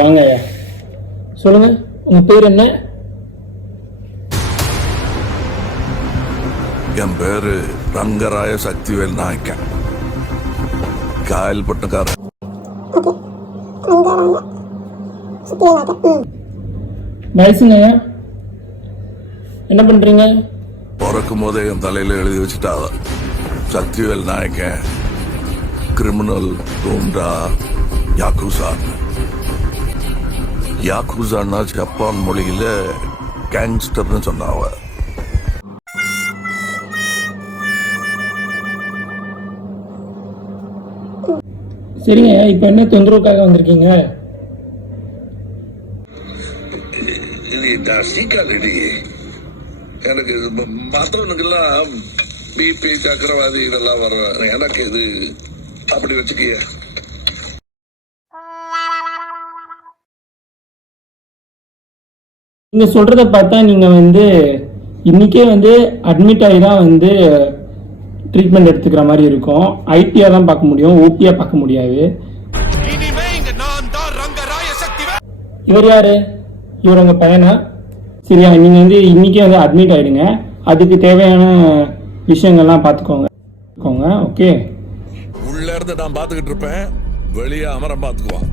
வாங்க சொல்லுங்க, உங்க பேர் என்ன? என் பேரு ரங்கராய சக்திவேல் நாயக்கன், காயல்பட்டக்காரன். வயசுங்க? என்ன பண்றீங்க? பிறக்கும் போதே என் தலையில எழுதி வச்சுட்டாத சக்திவேல் நாயக்கன், கிரிமினல், குண்டா, யாக்குசா. யாக்குசான்னா ஜப்பான் மொழியில கேங்ஸ்டர்னு சொன்னாவ. சரிங்க, இப்ப என்ன தொந்தரவுக்காக வந்திருக்கீங்க? எனக்கு மற்றவனுக்கெல்லாம் பிபி, சக்கரவாதி இதெல்லாம் வர, எனக்கு இது அப்படி வச்சுக்கிய. நீங்க சொல்றத பார்த்தா நீங்க இன்னைக்கே அட்மிட் ஆகி தான் ட்ரீட்மெண்ட் எடுத்துக்கிற மாதிரி இருக்கும். ஐடியா தான் பார்க்க முடியும், ஓபியா பார்க்க முடியாது. இவர் யாரு? இவர் உங்க பையனா? சரியா, நீங்க இன்னைக்கே அட்மிட் ஆயிடுங்க. அதுக்கு தேவையான விஷயங்கள்லாம் பார்த்துக்கோங்க. ஓகே, உள்ள இருந்து நான் பார்த்துக்கிட்டு இருப்பேன், வெளியே அமரம் பார்த்துக்குவான்.